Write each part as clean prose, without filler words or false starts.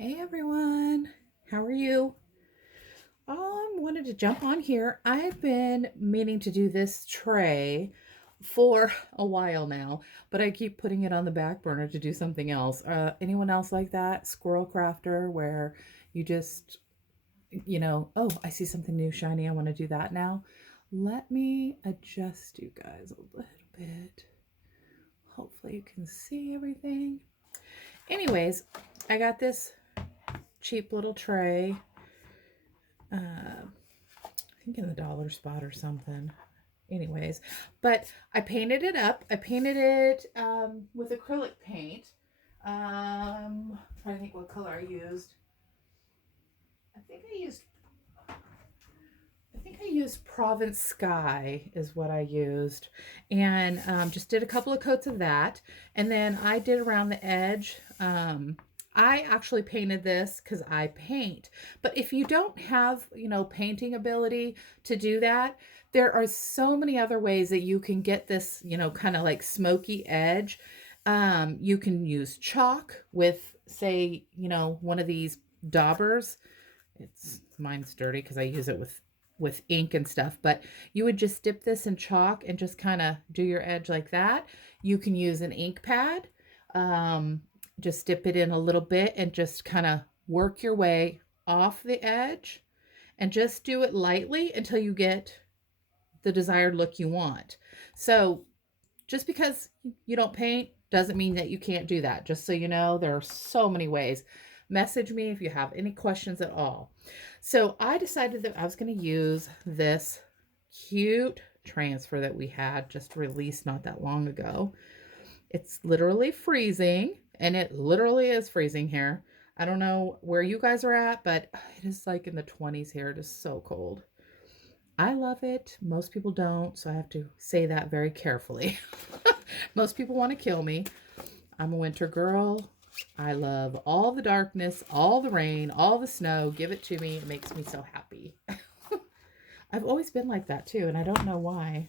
Hey everyone, how are you? Wanted to jump on here. I've been meaning to do this tray for a while now, but I keep putting it on the back burner to do something else. Anyone else like that? Squirrel crafter, where you just, oh, I see something new shiny. I want to do that now. Let me adjust you guys a little bit. Hopefully you can see everything. Anyways, I got this cheap little tray. I think in the dollar spot or something. Anyways, but I painted it up. I painted it with acrylic paint. Trying to think what color I used. I think I used. I think I used Provence Sky is what I used, and just did a couple of coats of that, and then I did around the edge. I actually painted this because I paint. But if you don't have, painting ability to do that, there are so many other ways that you can get this, kind of like smoky edge. You can use chalk with, say, one of these daubers. It's mine's dirty because I use it with ink and stuff, but you would just dip this in chalk and just kind of do your edge like that. You can use an ink pad. Um, just dip it in a little bit and just kind of work your way off the edge and just do it lightly until you get the desired look you want. So, just because you don't paint doesn't mean that you can't do that. Just so you know, there are so many ways. Message me if you have any questions at all. So I decided that I was going to use this cute transfer that we had just released not that long ago. It's literally freezing, and it literally is freezing here. I don't know where you guys are at, but it is like in the 20s here. It is so cold. I love it. Most people don't, so I have to say that very carefully. Most people want to kill me. I'm a winter girl. I love all the darkness, all the rain, all the snow. Give it to me. It makes me so happy. I've always been like that too, and I don't know why.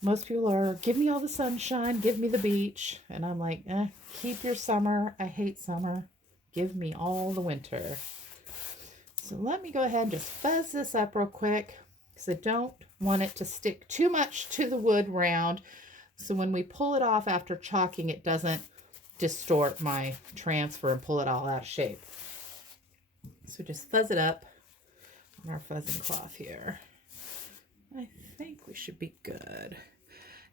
Most people are, give me all the sunshine, give me the beach. And I'm like, keep your summer. I hate summer. Give me all the winter. So let me go ahead and just fuzz this up real quick because I don't want it to stick too much to the wood round. So when we pull it off after chalking, it doesn't distort my transfer and pull it all out of shape. So just fuzz it up on our fuzzing cloth here. I think we should be good.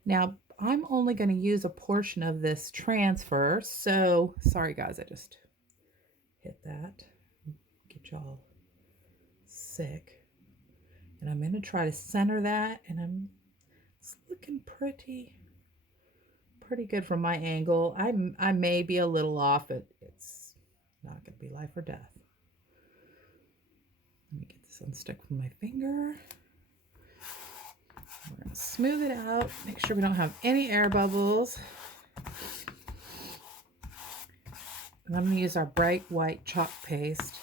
Now, I'm only going to use a portion of this transfer. So, sorry guys, I just hit that. Get y'all sick. And I'm going to try to center that, and it's looking pretty good from my angle. I may be a little off, but it's not going to be life or death. Let me get this unstuck from my finger. We're going to smooth it out, make sure we don't have any air bubbles. And I'm going to use our bright white chalk paste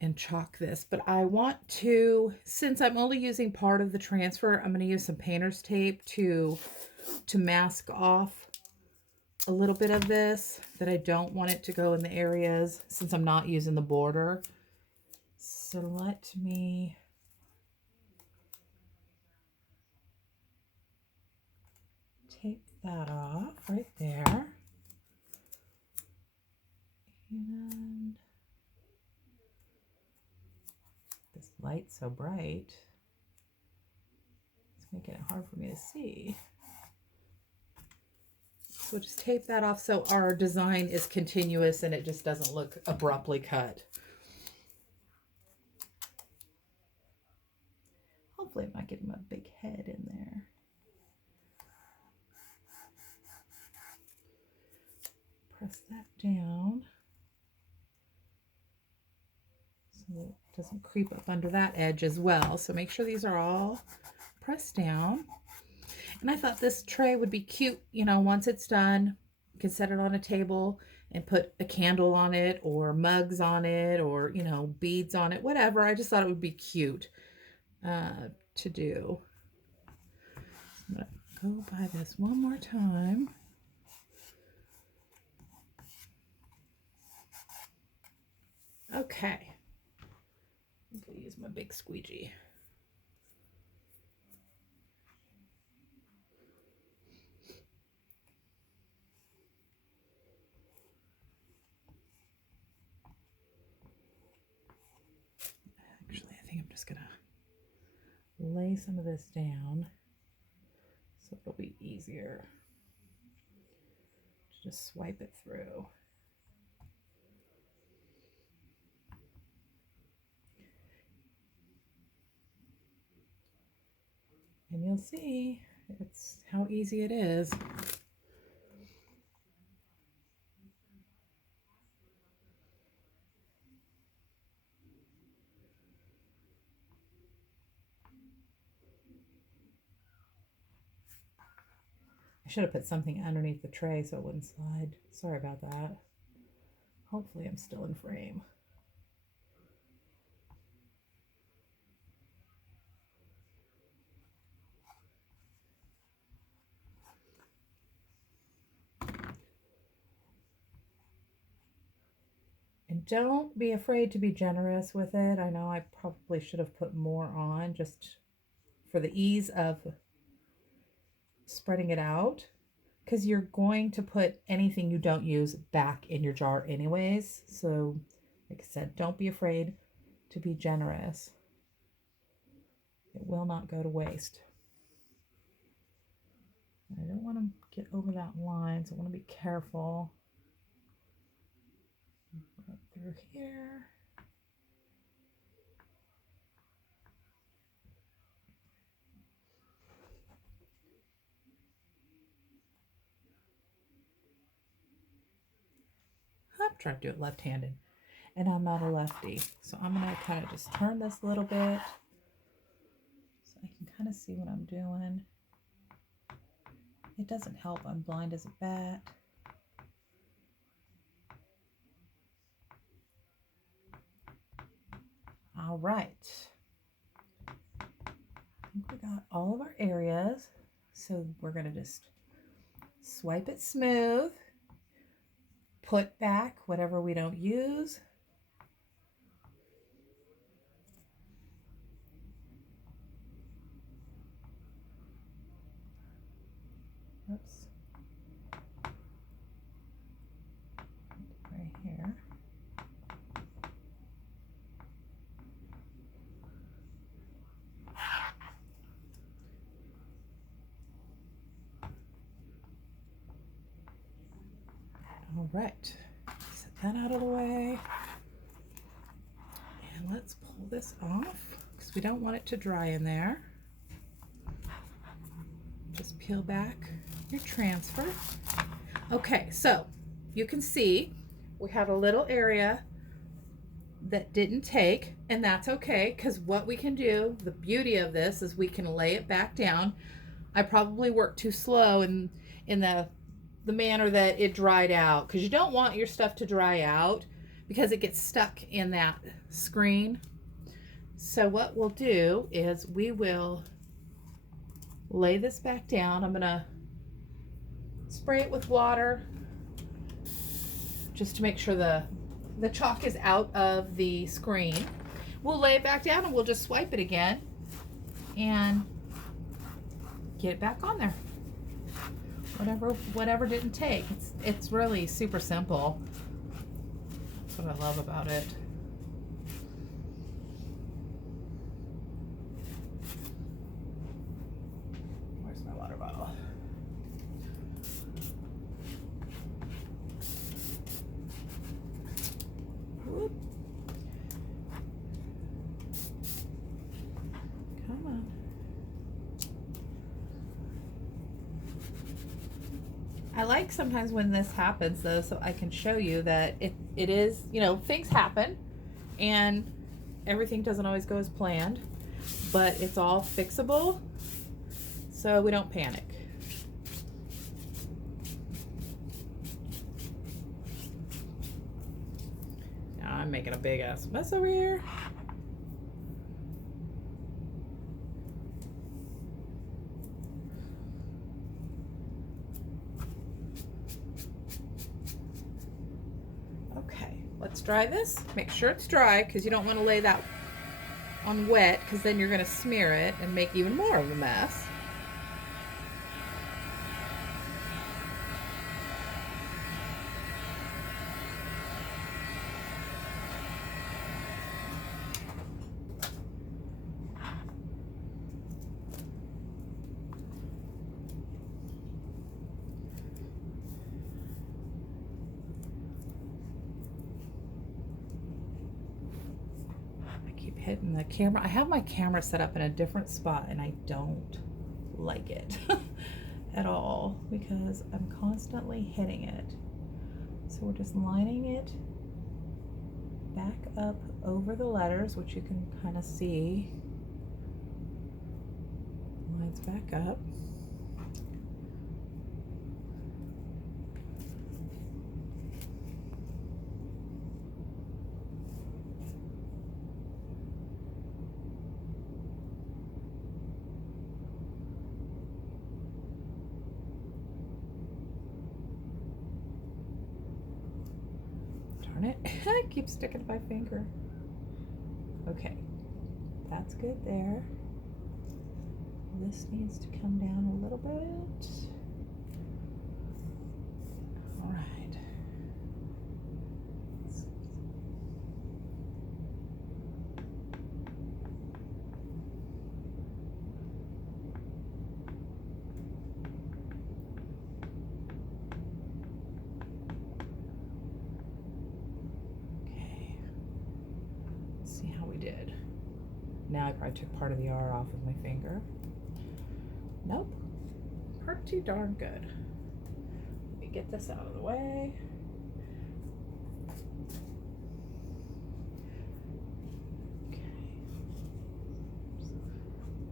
and chalk this. But I want to, since I'm only using part of the transfer, I'm going to use some painter's tape to mask off a little bit of this, that I don't want it to go in the areas since I'm not using the border. So let me take that off right there. And this light's so bright, it's making it hard for me to see. So just tape that off so our design is continuous and it just doesn't look abruptly cut. Hopefully I'm not getting a big head in there. Press that down so it doesn't creep up under that edge as well. So make sure these are all pressed down. And I thought this tray would be cute, once it's done. You can set it on a table and put a candle on it or mugs on it or, beads on it, whatever. I just thought it would be cute to do. I'm going to go by this one more time. Okay. I'm going to use my big squeegee. Actually, I think I'm just going to lay some of this down so it'll be easier to just swipe it through. And you'll see it's how easy it is. I should have put something underneath the tray so it wouldn't slide. Sorry about that. Hopefully I'm still in frame. And don't be afraid to be generous with it. I know I probably should have put more on just for the ease of spreading it out, because you're going to put anything you don't use back in your jar anyways. So like I said, don't be afraid to be generous. It will not go to waste. I don't want to get over that line, so I want to be careful. Right through here. I'm trying to do it left-handed, and I'm not a lefty, so I'm going to kind of just turn this a little bit so I can kind of see what I'm doing. It doesn't help. I'm blind as a bat. All right. I think we got all of our areas. So we're going to just swipe it smooth, put back whatever we don't use. Oops. Right here. All right, set that out of the way. And let's pull this off because we don't want it to dry in there. Just peel back your transfer. Okay, so you can see we have a little area that didn't take, and that's okay, because what we can do, the beauty of this is we can lay it back down. I probably worked too slow in the manner that it dried out, because you don't want your stuff to dry out because it gets stuck in that screen. So what we'll do is we will lay this back down. I'm gonna spray it with water just to make sure the chalk is out of the screen. We'll lay it back down and we'll just swipe it again and get it back on there. Whatever didn't take. It's really super simple. That's what I love about it. Where's my water bottle? Whoop. Come on. I like sometimes when this happens though, so I can show you that it is, you know, things happen and everything doesn't always go as planned, but it's all fixable, so we don't panic. Now I'm making a big ass mess over here. let's dry this. Make sure it's dry because you don't want to lay that on wet because then you're going to smear it and make even more of a mess. Hitting the camera. I have my camera set up in a different spot and I don't like it at all because I'm constantly hitting it. So we're just lining it back up over the letters, which you can kind of see. Lines back up. It. I keep sticking to my finger. Okay, that's good there. This needs to come down a little bit. All right. Did. Now I probably took part of the R off with my finger. Nope. Pretty darn good. Let me get this out of the way. Okay.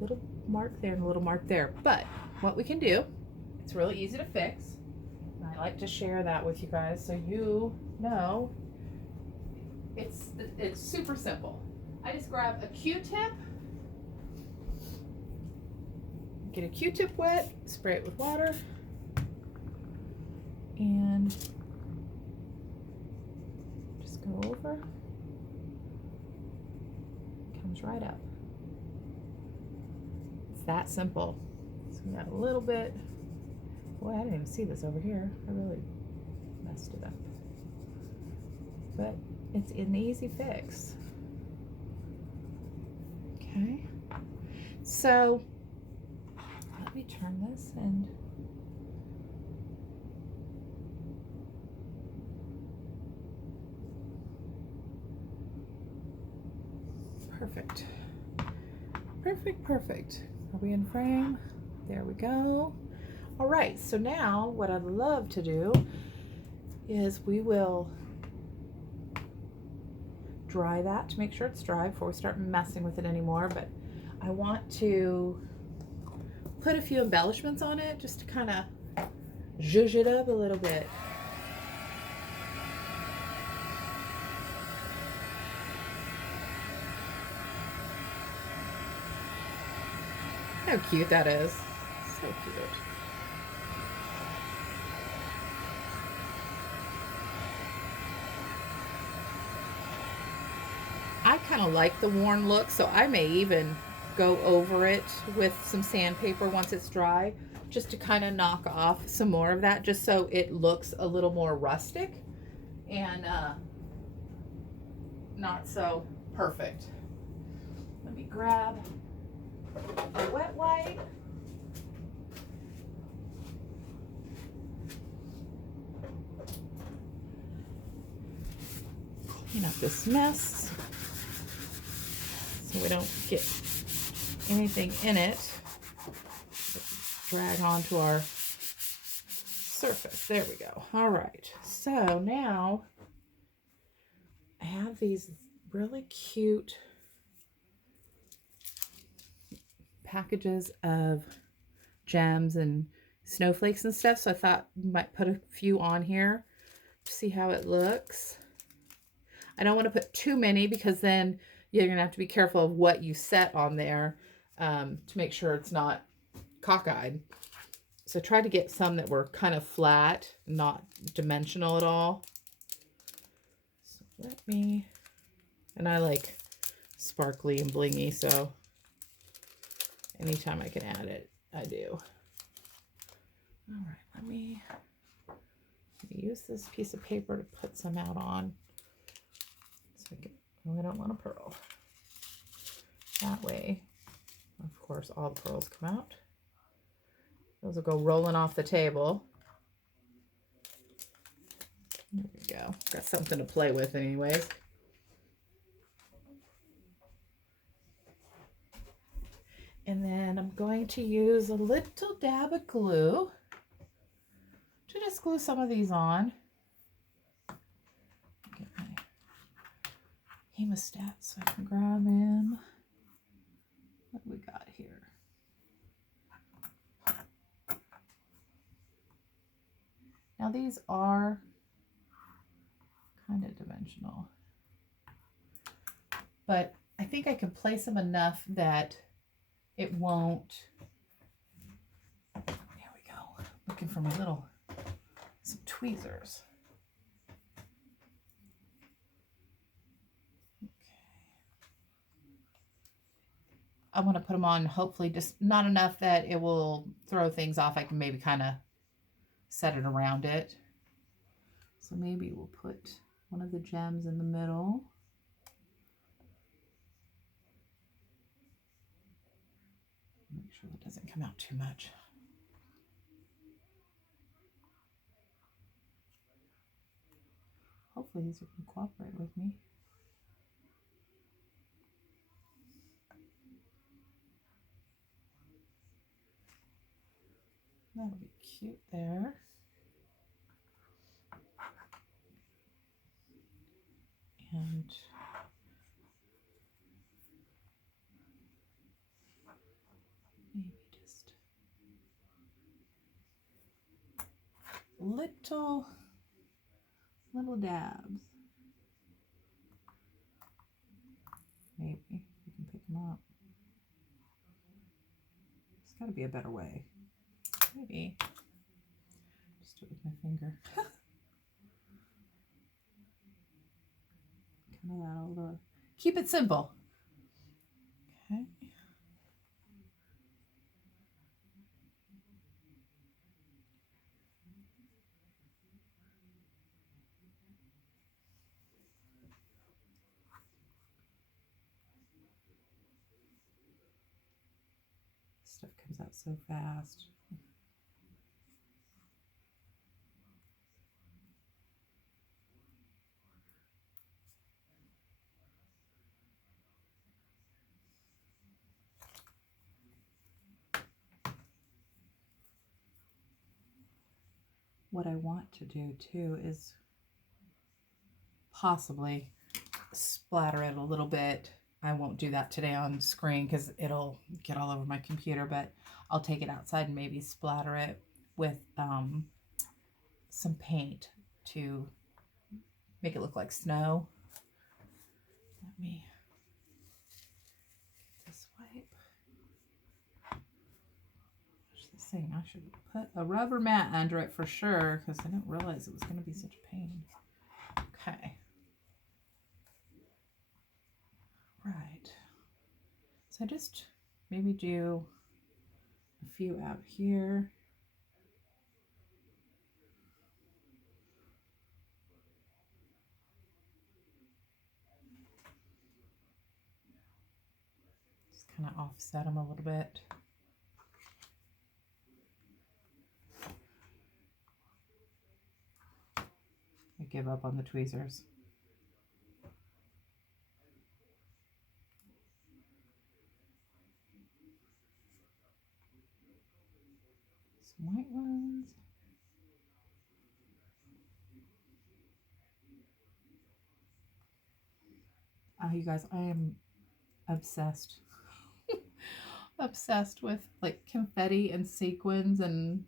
Little mark there and a little mark there. But what we can do, it's really easy to fix. And I like to share that with you guys so you know it's super simple. I just grab a Q-tip, get a Q-tip wet, spray it with water, and just go over. Comes right up. It's that simple. So we got a little bit. Boy, I didn't even see this over here. I really messed it up. But it's an easy fix. Okay, so let me turn this and perfect. Perfect. Are we in frame? There we go. All right, so now what I'd love to do is we will dry that to make sure it's dry before we start messing with it anymore, but I want to put a few embellishments on it just to kind of zhuzh it up a little bit. How cute that is. So cute. I kind of like the worn look, so I may even go over it with some sandpaper once it's dry, just to kind of knock off some more of that, just so it looks a little more rustic and not so perfect. Let me grab a wet wipe. Clean up this mess so we don't get anything in it. Drag onto our surface. There we go. All right. So now I have these really cute packages of gems and snowflakes and stuff. So I thought we might put a few on here to see how it looks. I don't want to put too many because then you're going to have to be careful of what you set on there to make sure it's not cockeyed. So try to get some that were kind of flat, not dimensional at all. So let me, and I like sparkly and blingy, so anytime I can add it, I do. All right, let me use this piece of paper to put some out on. So I don't want a pearl. That way, of course, all the pearls come out. Those will go rolling off the table. There we go. Got something to play with anyways. And then I'm going to use a little dab of glue to just glue some of these on. Get my hemostat so I can grab them. What do we got here? Now these are kind of dimensional, but I think I can place them enough that it won't. There we go. Looking for some tweezers. Okay. I want to put them on, hopefully just not enough that it will throw things off. I can maybe kind of set it around it. So maybe we'll put one of the gems in the middle. Make sure that doesn't come out too much. Hopefully these are going to cooperate with me. That'll be cute there. And maybe just little dabs. Maybe you can pick them up. There's got to be a better way. Maybe just do it with my finger. Kind of that over. Keep it simple. Okay. Stuff comes out so fast. What I want to do too is possibly splatter it a little bit. I won't do that today on screen because it'll get all over my computer, but I'll take it outside and maybe splatter it with some paint to make it look like snow. Let me get this wipe. What's this thing? I should put a rubber mat under it for sure because I didn't realize it was going to be such a pain. Okay. Right. So I just maybe do a few out here. Just kind of offset them a little bit. I give up on the tweezers. Some white ones. Oh, you guys, I am obsessed. Obsessed with like confetti and sequins and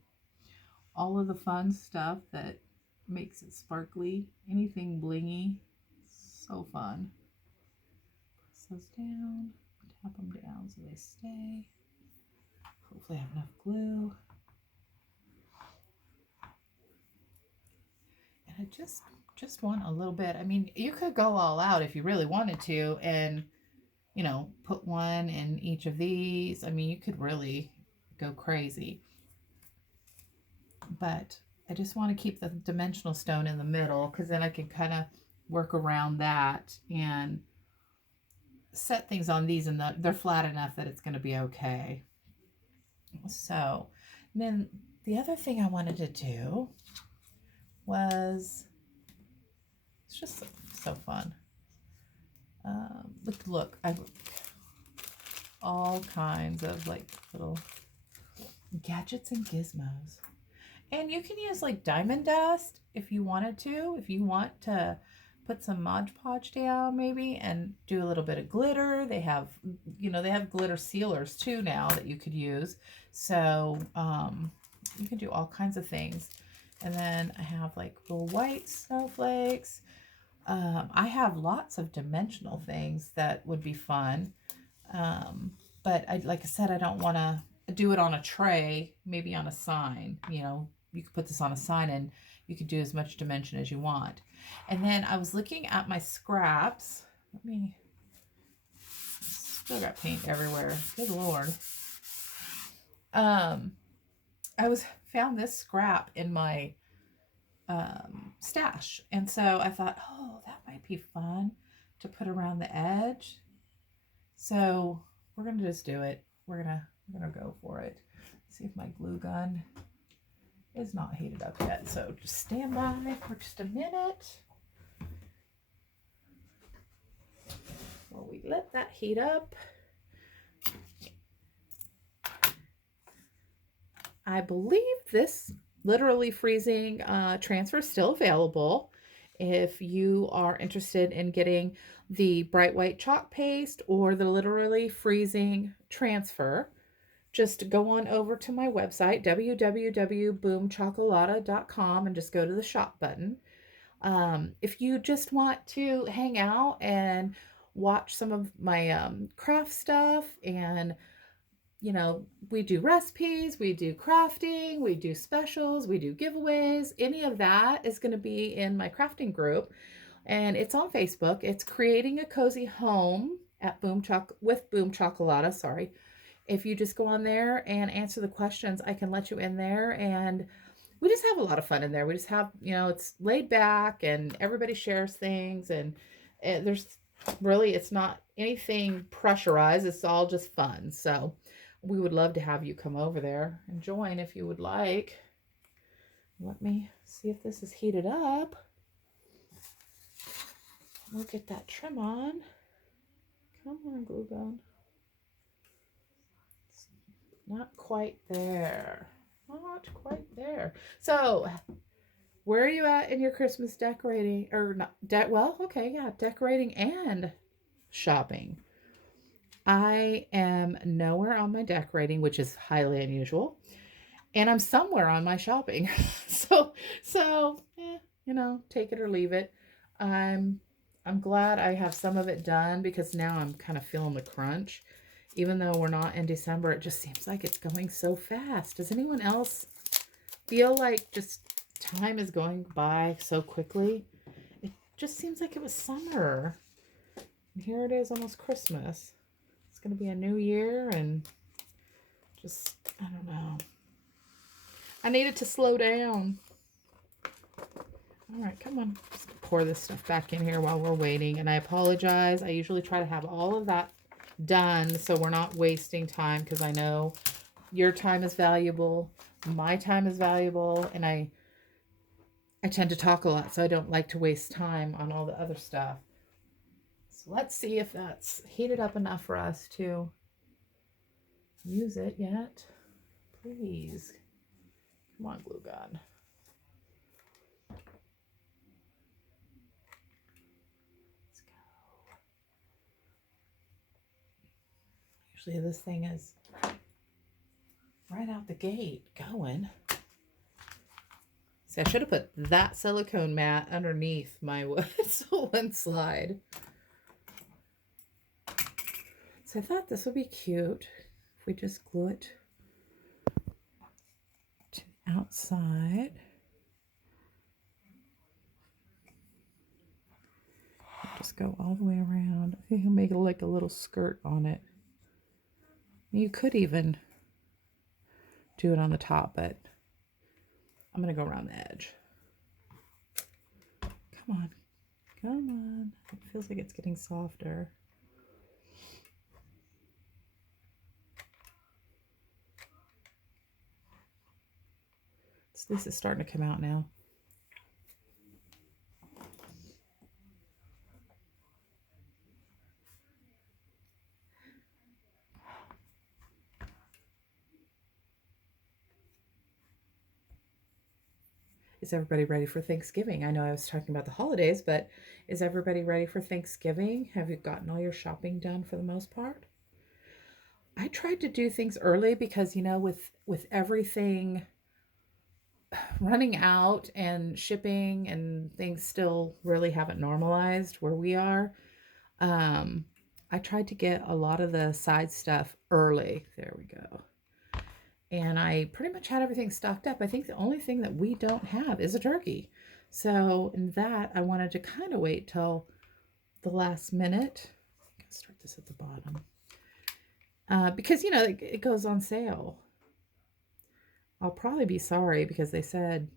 all of the fun stuff that makes it sparkly. Anything blingy. So fun. Press those down. Tap them down so they stay. Hopefully I have enough glue. And I just want a little bit. I mean, you could go all out if you really wanted to and, put one in each of these. I mean, you could really go crazy. But I just want to keep the dimensional stone in the middle because then I can kind of work around that and set things on these, and they're flat enough that it's going to be okay. So then the other thing I wanted to do was, it's just so fun. Look, I all kinds of like little gadgets and gizmos. And you can use like diamond dust if you wanted to. If you want to put some Mod Podge down maybe and do a little bit of glitter. They have, they have glitter sealers too now that you could use. So you can do all kinds of things. And then I have like little white snowflakes. I have lots of dimensional things that would be fun. But like I said, I don't want to do it on a tray, maybe on a sign. You could put this on a sign and you could do as much dimension as you want. And then I was looking at my scraps. Still got paint everywhere. Good Lord. I found this scrap in my stash. And so I thought, oh, that might be fun to put around the edge. So we're going to just do it. We're going to go for it. See if my glue gun is not heated up yet. So just stand by for just a minute while we let that heat up. I believe this literally freezing transfer is still available. If you are interested in getting the bright white chalk paste or the literally freezing transfer, just go on over to my website, www.boomchocolata.com, and just go to the shop button. If you just want to hang out and watch some of my craft stuff, and we do recipes, we do crafting, we do specials, we do giveaways, any of that is going to be in my crafting group, and it's on Facebook. It's Creating a Cozy Home at Boom Chocolata. Sorry. If you just go on there and answer the questions, I can let you in there, and we just have a lot of fun in there. We just have, it's laid back and everybody shares things, and it's not anything pressurized. It's all just fun. So we would love to have you come over there and join if you would like. Let me see if this is heated up. We'll get that trim on. Come on, glue gun. Not quite there. Not quite there. So, where are you at in your Christmas decorating? Or not? Decorating and shopping. I am nowhere on my decorating, which is highly unusual, and I'm somewhere on my shopping. so, take it or leave it. I'm glad I have some of it done because now I'm kind of feeling the crunch. Even though we're not in December, it just seems like it's going so fast. Does anyone else feel like just time is going by so quickly? It just seems like it was summer. And here it is, almost Christmas. It's going to be a new year, and just, I don't know. I needed to slow down. All right, come on. Just pour this stuff back in here while we're waiting. And I apologize. I usually try to have all of that done so we're not wasting time, because I know your time is valuable, my time is valuable, and I tend to talk a lot, so I don't like to waste time on all the other stuff. So let's see if that's heated up enough for us to use it yet. Please. Come on, glue gun. Usually this thing is right out the gate going. See, I should have put that silicone mat underneath my one slide. So I thought this would be cute if we just glue it to the outside. just go all the way around. I think he'll make it like a little skirt on it. You could even do it on the top, but I'm going to go around the edge. Come on. Come on. It feels like it's getting softer. This is starting to come out now. Is everybody ready for Thanksgiving? I know I was talking about the holidays, but is everybody ready for Thanksgiving? Have you gotten all your shopping done for the most part? I tried to do things early because, you know, with everything running out and shipping and things still really haven't normalized where we are, I tried to get a lot of the side stuff early. There we go. And I pretty much had everything stocked up. I think the only thing that we don't have is a turkey. So in that, I wanted to kind of wait till the last minute. I can start this at the bottom. Because, you know, it goes on sale. I'll probably be sorry because they said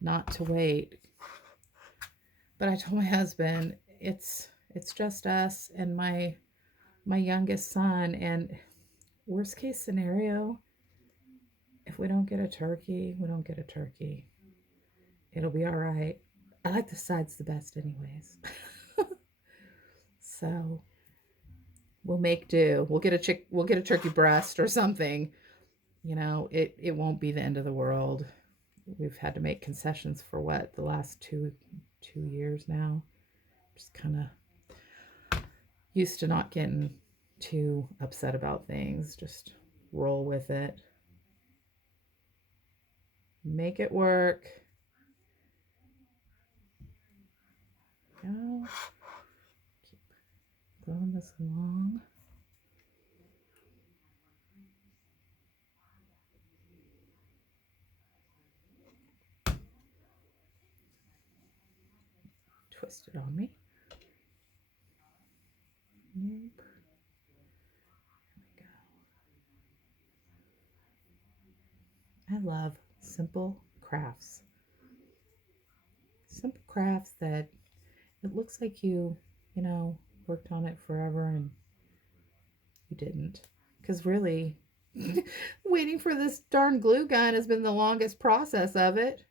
not to wait. But I told my husband, it's just us and my youngest son, and worst case scenario, if we don't get a turkey, we don't get a turkey. It'll be all right. I like the sides the best anyways. So we'll make do. We'll get a turkey breast or something. You know, it won't be the end of the world. We've had to make concessions for what, the last two years now. Just kind of used to not getting too upset about things. Just roll with it. Make it work. Go. Keep going this along. Twist it on me. Nope. There we go. I love simple crafts. Simple crafts that it looks like you know, worked on it forever and you didn't. Because really, waiting for this darn glue gun has been the longest process of it.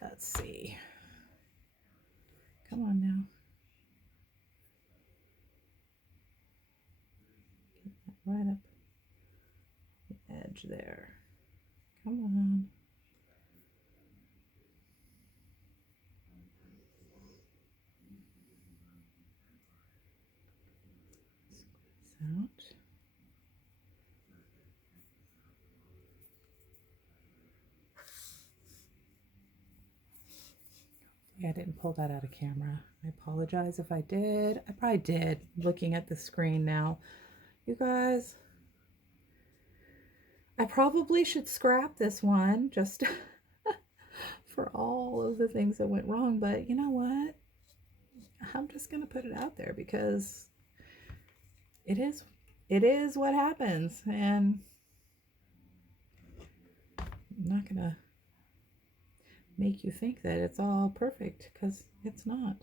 Let's see. Come on now. Get that right up the edge there. Come on. Squeeze out. Yeah, I didn't pull that out of camera. I apologize if I did. I probably did, looking at the screen now. You guys, I probably should scrap this one just for all of the things that went wrong. But you know what? I'm just going to put it out there because it is what happens. And I'm not going to make you think that it's all perfect because it's not.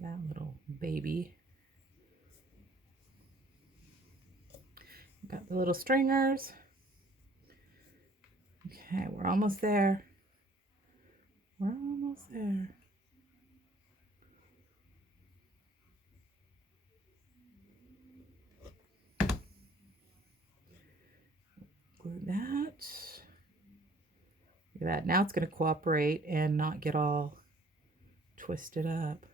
That little baby. Got the little stringers. Okay, we're almost there. We're almost there. Glue that. Look at that. Now it's going to cooperate and not get all twisted up.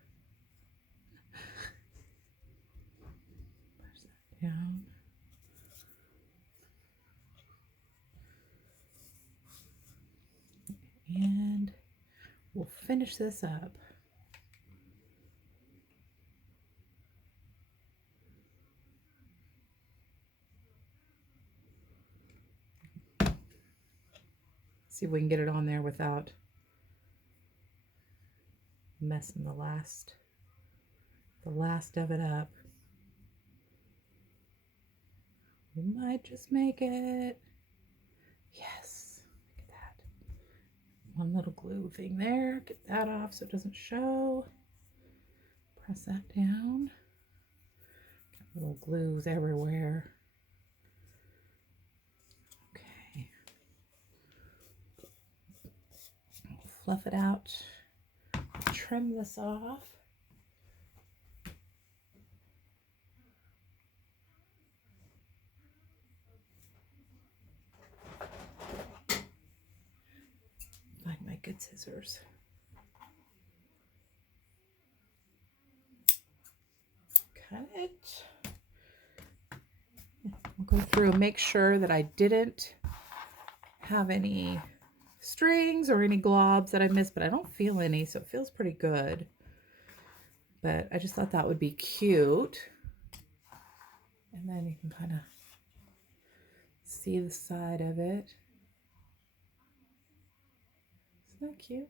Press that down. And we'll finish this up. See if we can get it on there without messing the last of it up. We might just make it. Yes, look at that. One little glue thing there. Get that off so it doesn't show. Press that down. Got little glues everywhere. Okay. Fluff it out. Trim this off. Find my good scissors. Cut it. I'll go through and make sure that I didn't have any strings or any globs that I missed, but I don't feel any, so it feels pretty good. But I just thought that would be cute. And then you can kind of see the side of it. Isn't that cute?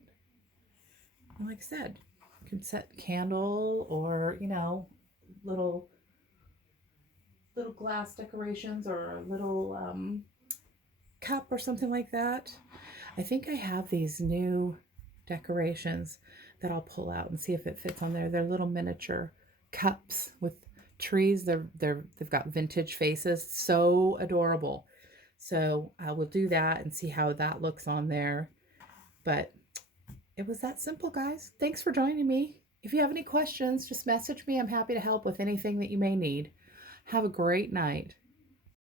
And like I said, you can set candle or, you know, little glass decorations or a little cup or something like that. I think I have these new decorations that I'll pull out and see if it fits on there. They're little miniature cups with trees. They've got vintage faces. So adorable. So I will do that and see how that looks on there. But it was that simple, guys. Thanks for joining me. If you have any questions, just message me. I'm happy to help with anything that you may need. Have a great night.